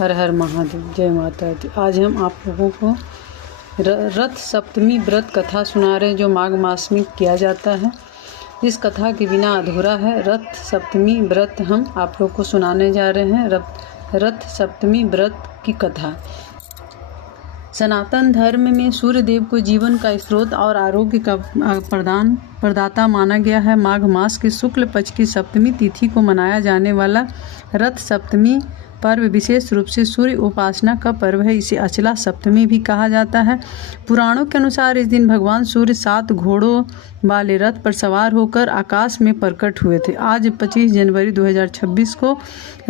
हर हर महादेव। जय माता दी। आज हम आप लोगों को रथ सप्तमी व्रत कथा सुना रहे हैं जो माघ मास में किया जाता है। इस कथा के बिना अधूरा है। रथ सप्तमी व्रत हम आप लोग को सुनाने जा रहे हैं। रथ सप्तमी व्रत की कथा। सनातन धर्म में सूर्य देव को जीवन का स्रोत और आरोग्य का प्रदाता माना गया है। माघ मास के शुक्ल पक्ष की सप्तमी तिथि को मनाया जाने वाला रथ सप्तमी पर्व विशेष रूप से सूर्य उपासना का पर्व है। इसे अचला सप्तमी भी कहा जाता है। पुराणों के अनुसार इस दिन भगवान सूर्य 7 घोड़ों वाले रथ पर सवार होकर आकाश में प्रकट हुए थे। आज 25 जनवरी 2026 को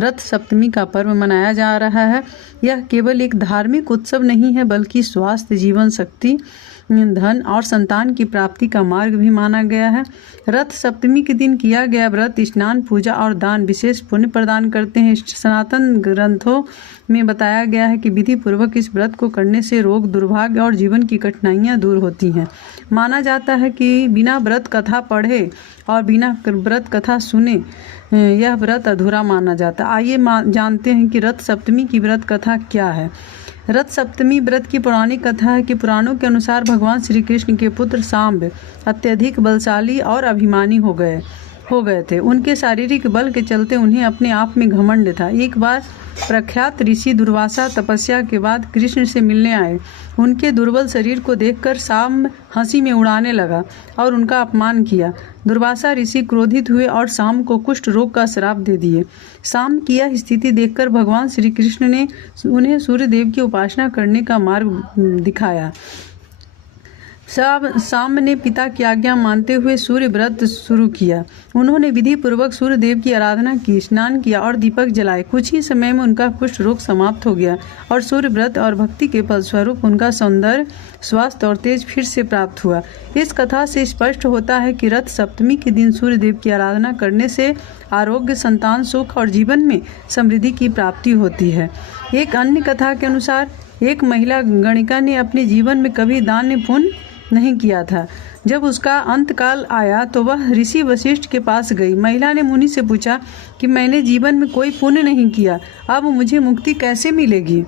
रथ सप्तमी का पर्व मनाया जा रहा है। यह केवल एक धार्मिक उत्सव नहीं है बल्कि स्वास्थ्य, जीवन शक्ति, धन और संतान की प्राप्ति का मार्ग भी माना गया है। रथ सप्तमी के दिन किया गया व्रत, स्नान, पूजा और दान विशेष पुण्य प्रदान करते हैं। सनातन ग्रंथों में बताया गया है कि विधि पूर्वक इस व्रत को करने से रोग, दुर्भाग्य और जीवन की कठिनाइयां दूर होती हैं। माना जाता है कि बिना व्रत कथा पढ़े और बिना व्रत कथा सुने यह व्रत अधूरा माना जाता है। आइए जानते हैं कि रथ सप्तमी की व्रत कथा क्या है। रथ सप्तमी व्रत की पौराणिक कथा है कि पुराणों के अनुसार भगवान श्री कृष्ण के पुत्र सांब अत्यधिक बलशाली और अभिमानी हो गए थे। उनके शारीरिक बल के चलते उन्हें अपने आप में घमंड था। एक बार प्रख्यात ऋषि दुर्वासा तपस्या के बाद कृष्ण से मिलने आए। उनके दुर्बल शरीर को देखकर सांब हंसी में उड़ाने लगा और उनका अपमान किया। दुर्वासा ऋषि क्रोधित हुए और सांब को कुष्ठ रोग का श्राप दे दिए। सांब की यह स्थिति देखकर भगवान श्री कृष्ण ने उन्हें सूर्य देव की उपासना करने का मार्ग दिखाया। सांब ने पिता की आज्ञा मानते हुए सूर्य व्रत शुरू किया। उन्होंने विधि पूर्वक सूर्य देव की आराधना की, स्नान किया और दीपक जलाए। कुछ ही समय में उनका कुष्ठ रोग समाप्त हो गया और सूर्य व्रत और भक्ति के फलस्वरूप उनका सौंदर्य, स्वास्थ्य और तेज फिर से प्राप्त हुआ। इस कथा से स्पष्ट होता है कि रथ सप्तमी के दिन सूर्य देव की आराधना करने से आरोग्य, संतान सुख और जीवन में समृद्धि की प्राप्ति होती है। एक अन्य कथा के अनुसार एक महिला गणिका ने अपने जीवन में कभी दान पुण्य नहीं किया था। जब उसका अंतकाल आया तो वह ऋषि वशिष्ठ के पास गई। महिला ने मुनि से पूछा कि मैंने जीवन में कोई पुण्य नहीं किया, अब मुझे मुक्ति कैसे मिलेगी।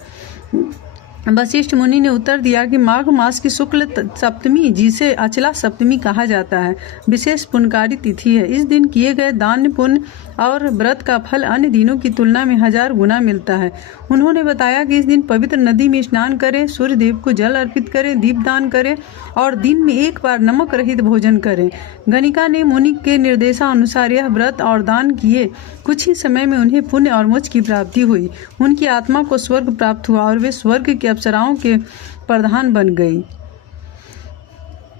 वशिष्ठ मुनि ने उत्तर दिया कि माघ मास की शुक्ल सप्तमी, जिसे अचला सप्तमी कहा जाता है, विशेष पुण्यकारी तिथि है। इस दिन किए गए दान पुण्य और व्रत का फल अन्य दिनों की तुलना में 1000 गुना मिलता है। उन्होंने बताया कि इस दिन पवित्र नदी में स्नान करें, सूर्य देव को जल अर्पित करें, दीपदान करें और दिन में एक बार नमक रहित भोजन करें। गणिका ने मुनि के निर्देशानुसार यह व्रत और दान किए। कुछ ही समय में उन्हें पुण्य और मोक्ष की प्राप्ति हुई। उनकी आत्मा को स्वर्ग प्राप्त हुआ और वे स्वर्ग के अप्सराओं के प्रधान बन गई।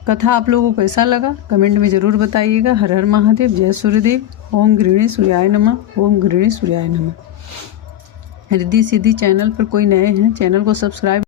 कथा आप लोगों को कैसा लगा कमेंट में जरूर बताइएगा। हर हर महादेव। जय सूर्यदेव। ओम गृहिणी सूर्याय नमः। ओम गृहिणी सूर्याय नमः। रिद्धि सिद्धि चैनल पर कोई नए हैं, चैनल को सब्सक्राइब